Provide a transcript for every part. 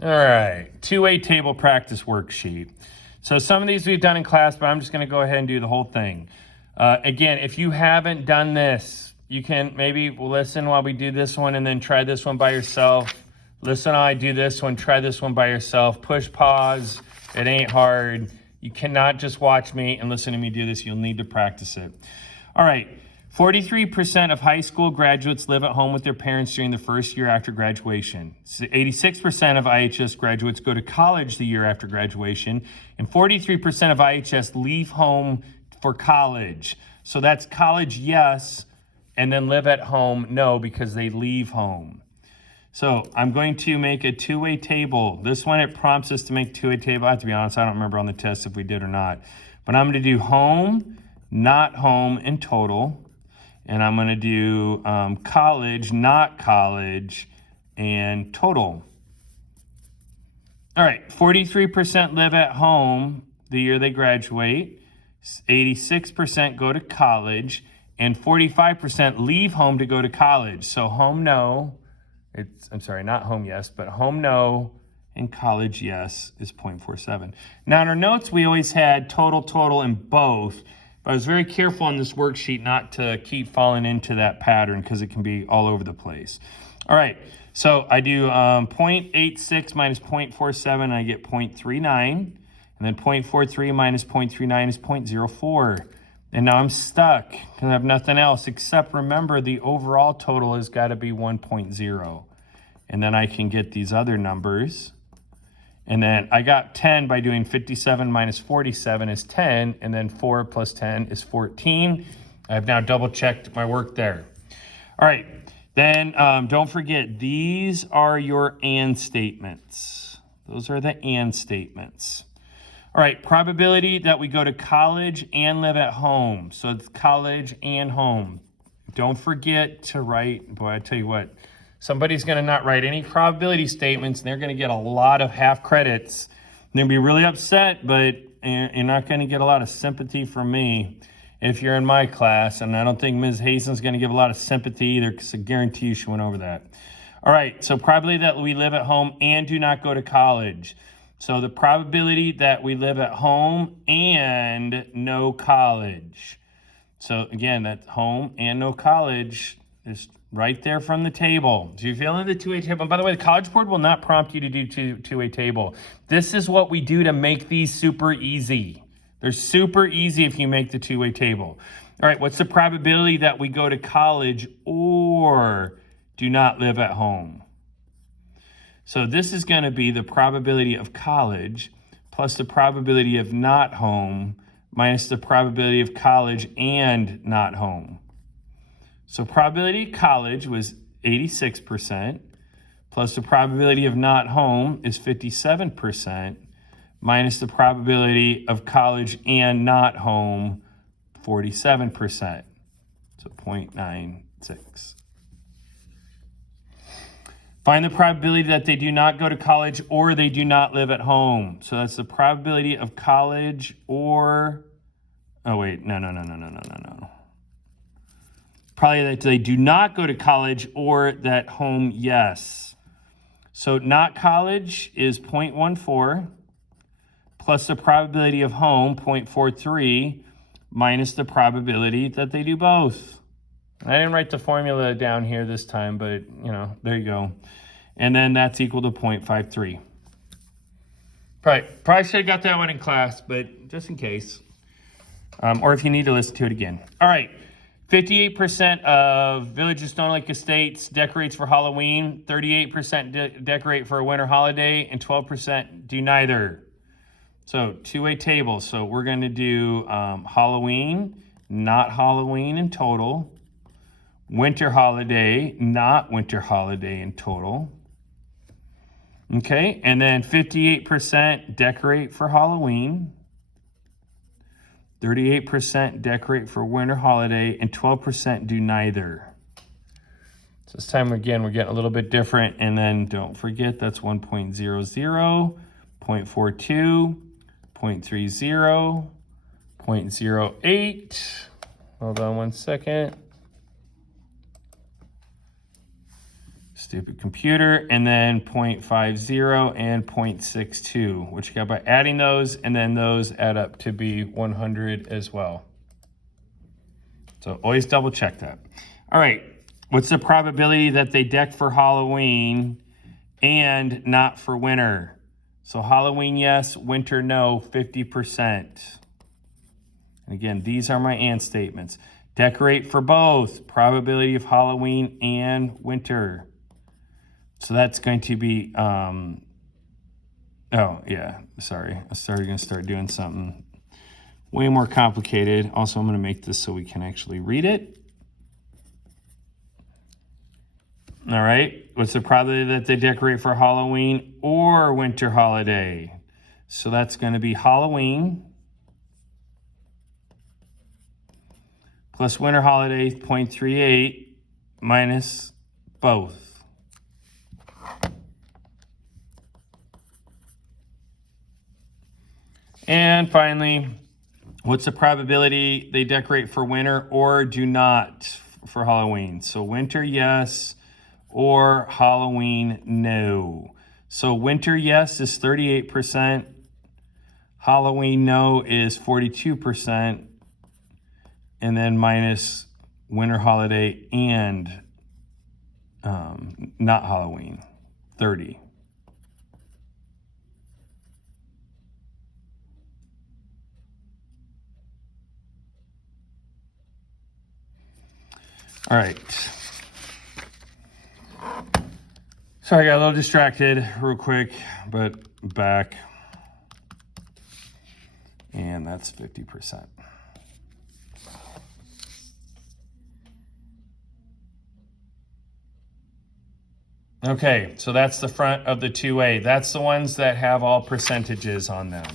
All right, two-way table practice worksheet. So some of these we've done in class, but I'm just going to go ahead and do the whole thing. Again, if you haven't done this, you can maybe listen while we do this one and then try this one by yourself. Listen while I do this one, try this one by yourself. Push pause, it ain't hard. You cannot just watch me and listen to me do this. You'll need to practice it. All right. 43% of high school graduates live at home with their parents during the first year after graduation. 86% of IHS graduates go to college the year after graduation, and 43% of IHS leave home for college. So that's college, yes, and then live at home, no, because they leave home. So I'm going to make a two-way table. This one, it prompts us to make a two-way table. I have to be honest, I don't remember on the test if we did or not. But I'm going to do home, not home in total. And I'm going to do college, not college, and total. All right, 43% live at home the year they graduate. 86% go to college. And 45% leave home to go to college. So home, no. I'm sorry, not home, yes, but home, no, and college, yes, is 0.47. Now, in our notes, we always had total, and both. I was very careful on this worksheet not to keep falling into that pattern because it can be all over the place. All right, so I do 0.86 minus 0.47, I get 0.39. And then 0.43 minus 0.39 is 0.04. And now I'm stuck because I have nothing else except remember the overall total has got to be 1.0. And then I can get these other numbers. And then I got 10 by doing 57 minus 47 is 10, and then 4 plus 10 is 14. I've now double checked my work there. All right, then don't forget, these are your and statements. Those are the and statements. All right, probability that we go to college and live at home. So it's college and home. Don't forget to write, boy, I tell you what, somebody's going to not write any probability statements, and they're going to get a lot of half credits. They're going to be really upset, but you're not going to get a lot of sympathy from me if you're in my class, and I don't think Ms. Hazen's going to give a lot of sympathy either because I guarantee you she went over that. All right, so probability that we live at home and do not go to college. So the probability that we live at home and no college. So again, that's home and no college is right there from the table. Do you feel in the two-way table? And by the way, the College Board will not prompt you to do two-way table. This is what we do to make these super easy. They're super easy if you make the two-way table. All right, what's the probability that we go to college or do not live at home? So this is going to be the probability of college plus the probability of not home minus the probability of college and not home. So probability of college was 86%, plus the probability of not home is 57%, minus the probability of college and not home, 47%. So 0.96. Find the probability that they do not go to college or they do not live at home. So that's the probability of college or, oh wait, no. Probably that they do not go to college or that home, yes. So not college is 0.14 plus the probability of home, 0.43, minus the probability that they do both. I didn't write the formula down here this time, but, there you go. And then that's equal to 0.53. Probably should have got that one in class, but just in case. Or if you need to listen to it again. All right. 58% of Village of Stone Lake Estates decorates for Halloween, 38% decorate for a winter holiday, and 12% do neither. So two-way table. So we're going to do Halloween, not Halloween in total. Winter holiday, not winter holiday in total. Okay, and then 58% decorate for Halloween. 38% decorate for winter holiday, and 12% do neither. So this time, again, we're getting a little bit different. And then don't forget, that's 1.00, 0.42, 0.30, 0.08. Hold on one second. Stupid computer, and then 0.50 and 0.62, which you got by adding those, and then those add up to be 100 as well. So always double check that. All right, what's the probability that they deck for Halloween and not for winter? So Halloween, yes. Winter, no, 50%. And again, these are my and statements. Decorate for both. Probability of Halloween and winter. So that's going to be, oh, yeah, sorry. I started going to start doing something way more complicated. Also, I'm going to make this so we can actually read it. All right, what's the probability that they decorate for Halloween or winter holiday? So that's going to be Halloween plus winter holiday, 0.38 minus both. And finally, what's the probability they decorate for winter or do not for Halloween? So winter, yes. Or Halloween, no. So winter, yes, is 38%. Halloween, no, is 42%. And then minus winter holiday and not Halloween, 30. All right. Sorry, I got a little distracted real quick, but back. And that's 50%. Okay, so that's the front of the 2A. That's the ones that have all percentages on them.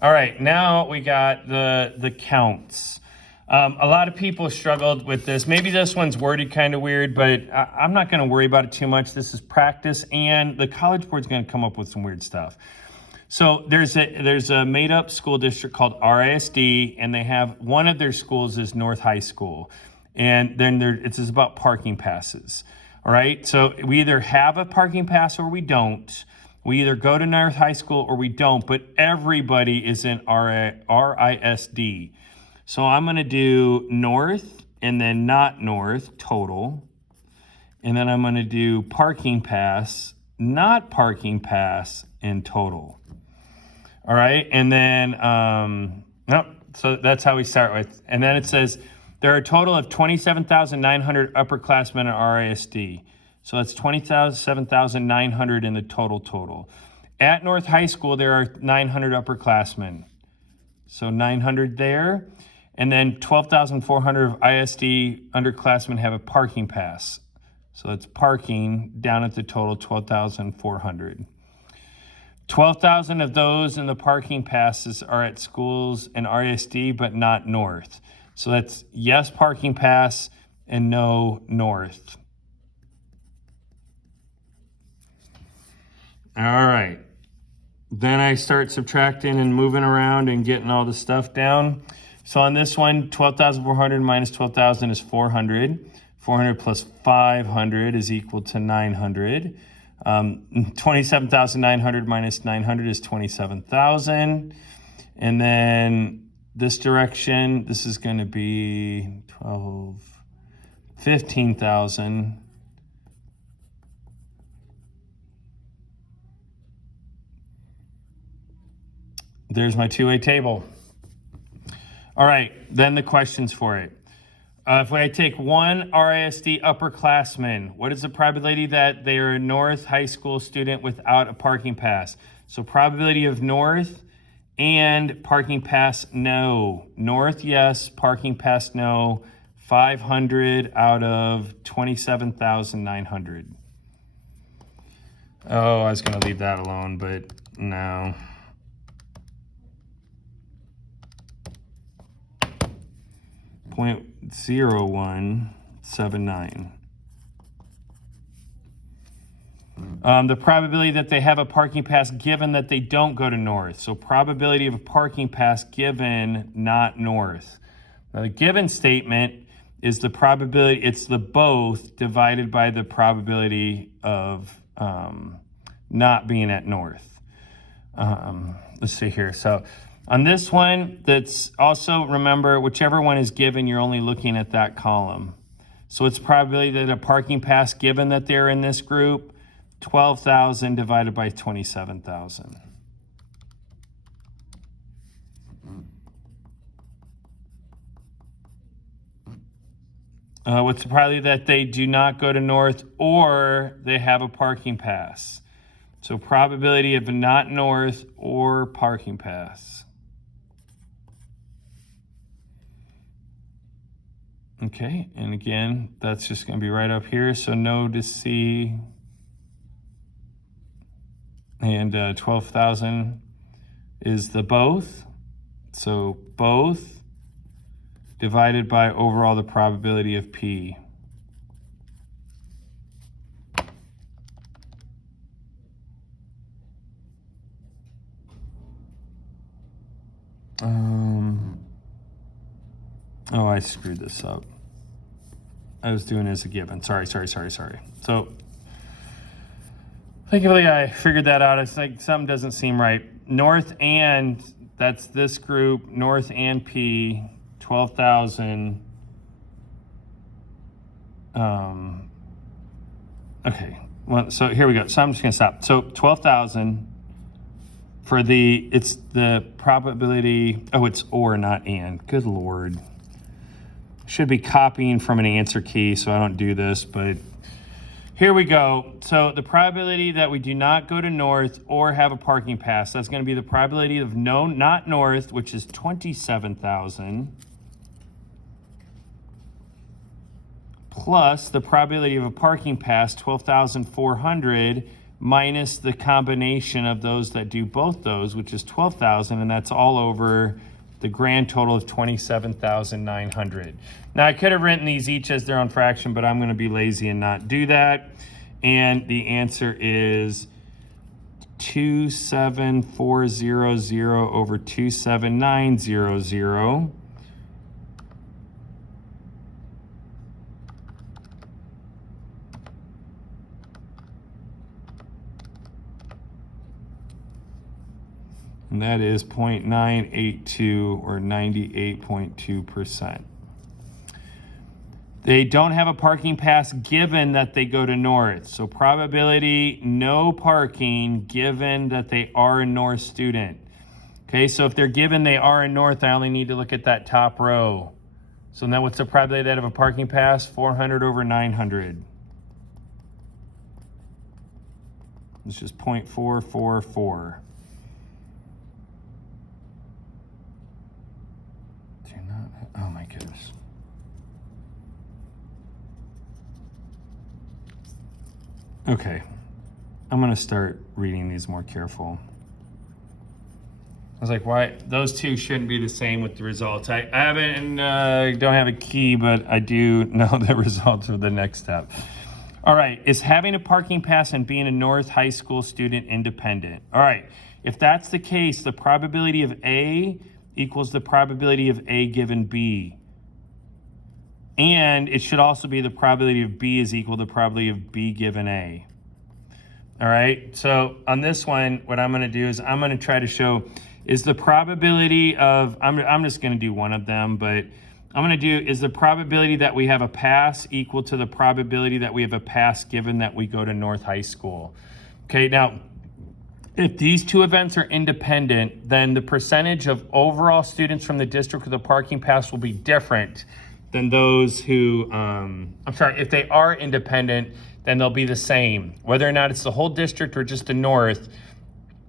All right, now we got the counts. A lot of people struggled with this. Maybe this one's worded kind of weird, but I'm not going to worry about it too much. This is practice, and the College Board's going to come up with some weird stuff. So there's a made-up school district called RISD, and they have one of their schools is North High School, and then it's about parking passes. All right, so we either have a parking pass or we don't. We either go to North High School or we don't, but everybody is in RISD. So I'm going to do North and then not North, total. And then I'm going to do parking pass, not parking pass, and total. All right, and then, so that's how we start with. And then it says, there are a total of 27,900 upperclassmen at RISD. So that's 27,900 in the total. At North High School, there are 900 upperclassmen. So 900 there. And then 12,400 of ISD underclassmen have a parking pass. So it's parking down at the total, 12,400. 12,000 of those in the parking passes are at schools in RISD, but not North. So that's yes parking pass and no North. All right. Then I start subtracting and moving around and getting all the stuff down. So on this one, 12,400 minus 12,000 is 400. 400 plus 500 is equal to 900. 27,900 minus 900 is 27,000. And then this direction, this is going to be 15,000. There's my 2A table. All right, then the questions for it. If I take one RISD upperclassman, what is the probability that they are a North High School student without a parking pass? So probability of North and parking pass, no. North, yes. Parking pass, no. 500 out of 27,900. Oh, I was going to leave that alone, but no. 0.0179. The probability that they have a parking pass given that they don't go to North. So probability of a parking pass given not North. Now the given statement is the probability, it's the both divided by the probability of not being at north. Let's see here. So on this one, that's also, remember, whichever one is given, you're only looking at that column. So it's probability that a parking pass, given that they're in this group, 12,000 divided by 27,000. What's the probability that they do not go to north or they have a parking pass? So probability of not north or parking pass. Okay, and again, that's just going to be right up here. So no to C. And 12,000 is the both. So both divided by overall the probability of P. Oh, I screwed this up. I was doing it as a given. Sorry. So thankfully I figured that out. It's like something doesn't seem right. North and, that's this group, north and P, 12,000. Okay, well, so here we go. So I'm just gonna stop. So 12,000 for the, it's the probability, oh, it's or, not and. Good Lord. Should be copying from an answer key, so I don't do this, but here we go. So the probability that we do not go to north or have a parking pass, that's going to be the probability of no, not north, which is 27,000, plus the probability of a parking pass, 12,400, minus the combination of those that do both those, which is 12,000, and that's all over the grand total of 27,900. Now I could have written these each as their own fraction, but I'm going to be lazy and not do that. And the answer is 27400 over 27900. And that is 0.982 or 98.2%. They don't have a parking pass given that they go to north. So probability no parking given that they are a north student. Okay, so if they're given they are a north, I only need to look at that top row. So now what's the probability that have a parking pass? 400 over 900. It's just 0.444. Oh my goodness. Okay, I'm gonna start reading these more careful. I was like, why? Those two shouldn't be the same with the results. I haven't, don't have a key, but I do know the results of the next step. All right, is having a parking pass and being a North High School student independent? All right, if that's the case, the probability of A equals the probability of A given B. And it should also be the probability of B is equal to the probability of B given A. All right, so on this one, what I'm gonna do is I'm gonna try to show, is the probability of, I'm just gonna do one of them, but I'm gonna do, is the probability that we have a pass equal to the probability that we have a pass given that we go to North High School? Okay, now, if these two events are independent, then the percentage of overall students from the district with a parking pass will be different than those who, if they are independent, then they'll be the same. Whether or not it's the whole district or just the North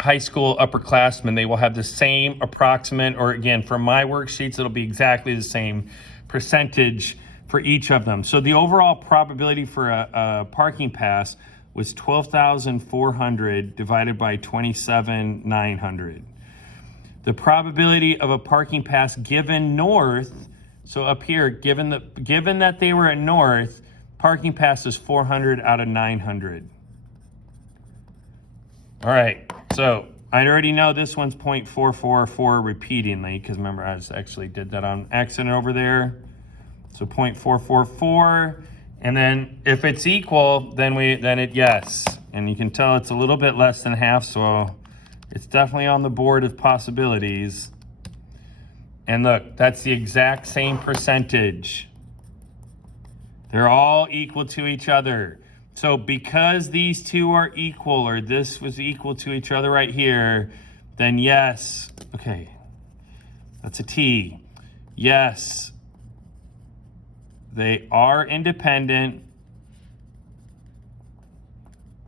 High School upperclassmen, they will have the same approximate, or again, for my worksheets, it'll be exactly the same percentage for each of them. So the overall probability for a parking pass was 12,400 divided by 27,900. The probability of a parking pass given North, so up here, given that they were at North, parking pass is 400 out of 900. All right, so I already know this one's 0.444 repeatedly, because remember I actually did that on accident over there. So 0.444. And then if it's equal, then it yes. And you can tell it's a little bit less than half, so it's definitely on the board of possibilities. And look, that's the exact same percentage. They're all equal to each other. So because these two are equal, or this was equal to each other right here, then yes, okay, that's a T. Yes, they are independent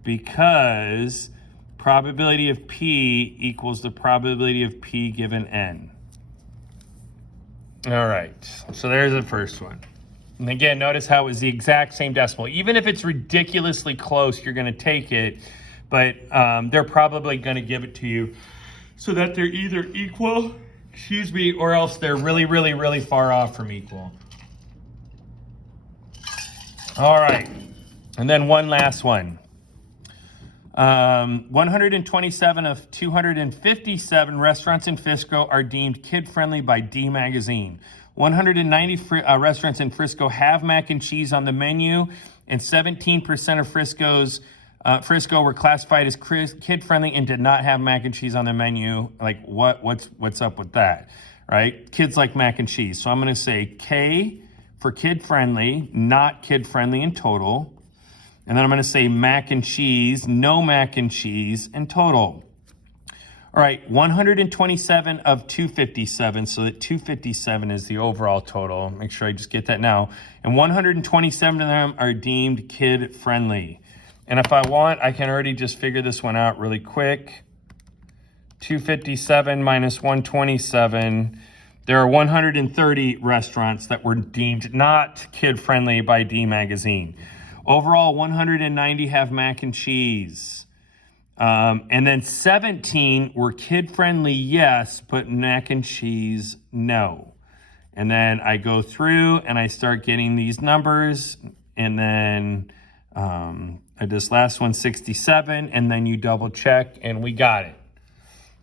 because probability of P equals the probability of P given N. All right, so there's the first one. And again, notice how it was the exact same decimal. Even if it's ridiculously close, you're going to take it, but they're probably going to give it to you so that they're either equal, excuse me, or else they're really, really, really far off from equal. All right, and then one last one. 127 of 257 restaurants in Frisco are deemed kid-friendly by D Magazine. 190 restaurants in Frisco have mac and cheese on the menu, and 17% of Frisco were classified as kid-friendly and did not have mac and cheese on the menu. Like, what's up with that, right? Kids like mac and cheese. So I'm going to say K for kid-friendly, not kid-friendly in total. And then I'm going to say mac and cheese, no mac and cheese in total. All right, 127 of 257, so that 257 is the overall total. Make sure I just get that now. And 127 of them are deemed kid-friendly. And if I want, I can already just figure this one out really quick. 257 minus 127. There are 130 restaurants that were deemed not kid-friendly by D Magazine. Overall, 190 have mac and cheese. And then 17 were kid-friendly, yes, but mac and cheese, no. And then I go through and I start getting these numbers. And then this last one, 67. And then you double check and we got it.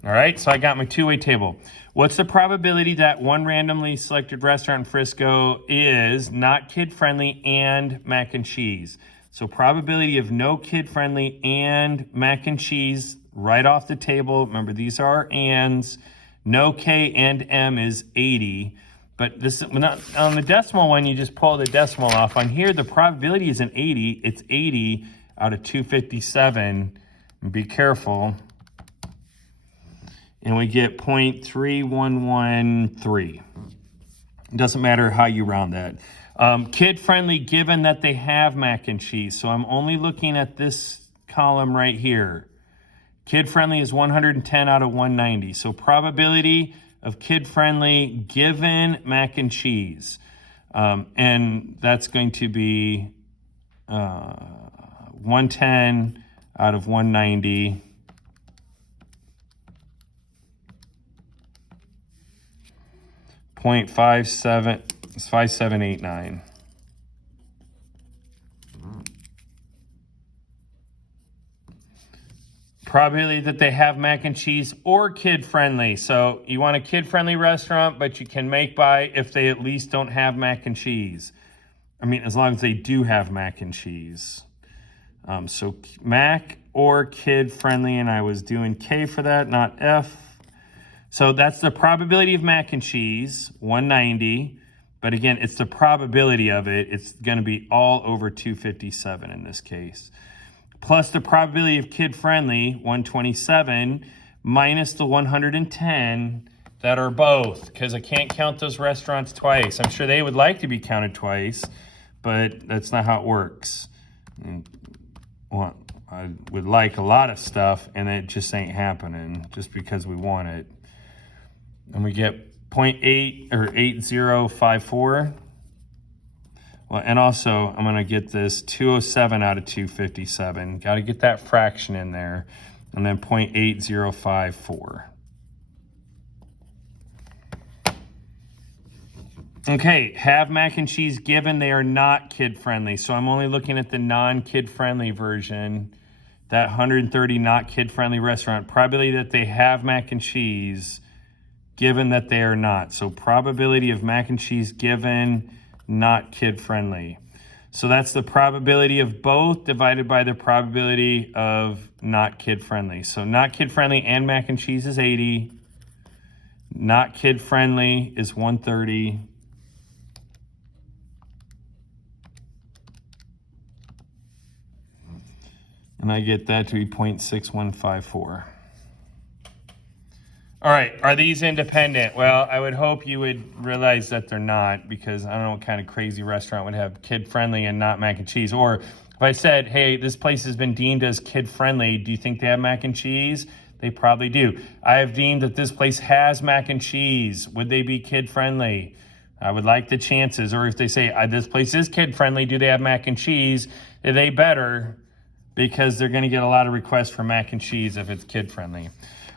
All right, so I got my two-way table. What's the probability that one randomly selected restaurant in Frisco is not kid-friendly and mac and cheese? So probability of no kid-friendly and mac and cheese right off the table. Remember, these are our ands. No K and M is 80. But this not, on the decimal one, you just pull the decimal off. On here, the probability isn't 80. It's 80 out of 257. Be careful. And we get 0.3113. It doesn't matter how you round that. Kid-friendly, given that they have mac and cheese. So I'm only looking at this column right here. Kid-friendly is 110 out of 190. So probability of kid-friendly given mac and cheese. And that's going to be 110 out of 190. 0.5789. Probability that they have mac and cheese or kid-friendly. So you want a kid-friendly restaurant, but you can make by if they at least don't have mac and cheese. I mean, as long as they do have mac and cheese. So mac or kid-friendly, and I was doing K for that, not F. So that's the probability of mac and cheese, 190. But again, it's the probability of it. It's going to be all over 257 in this case. Plus the probability of kid-friendly, 127, minus the 110 that are both, because I can't count those restaurants twice. I'm sure they would like to be counted twice, but that's not how it works. Well, I would like a lot of stuff, and it just ain't happening just because we want it. And we get 0.8 or 8054. Well, and also I'm going to get this 207 out of 257. Got to get that fraction in there. And then 0.8054. Okay, have mac and cheese given they are not kid-friendly. So I'm only looking at the non-kid-friendly version. That 130 not kid-friendly restaurant. Probability that they have mac and cheese given that they are not. So probability of mac and cheese given not kid-friendly. So that's the probability of both divided by the probability of not kid-friendly. So not kid-friendly and mac and cheese is 80. Not kid-friendly is 130. And I get that to be 0.6154. All right, are these independent? Well, I would hope you would realize that they're not, because I don't know what kind of crazy restaurant would have kid-friendly and not mac and cheese. Or if I said, hey, this place has been deemed as kid-friendly, do you think they have mac and cheese? They probably do. I have deemed that this place has mac and cheese. Would they be kid-friendly? I would like the chances. Or if they say, this place is kid-friendly, do they have mac and cheese? They better, because they're going to get a lot of requests for mac and cheese if it's kid-friendly.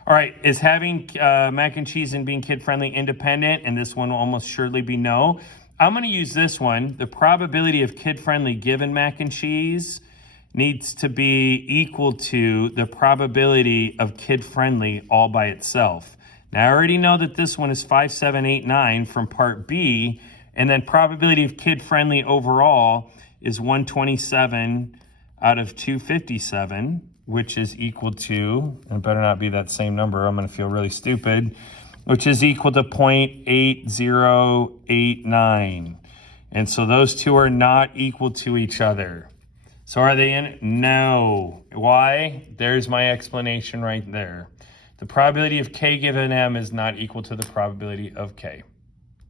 All right, is having mac and cheese and being kid-friendly independent? And this one will almost surely be no. I'm going to use this one. The probability of kid-friendly given mac and cheese needs to be equal to the probability of kid-friendly all by itself. Now, I already know that this one is 5789 from part B, and then probability of kid-friendly overall is 127 out of 257. Which is equal to, and it better not be that same number, I'm going to feel really stupid, which is equal to 0.8089. And so those two are not equal to each other. So are they in? No. Why? There's my explanation right there. The probability of K given M is not equal to the probability of K.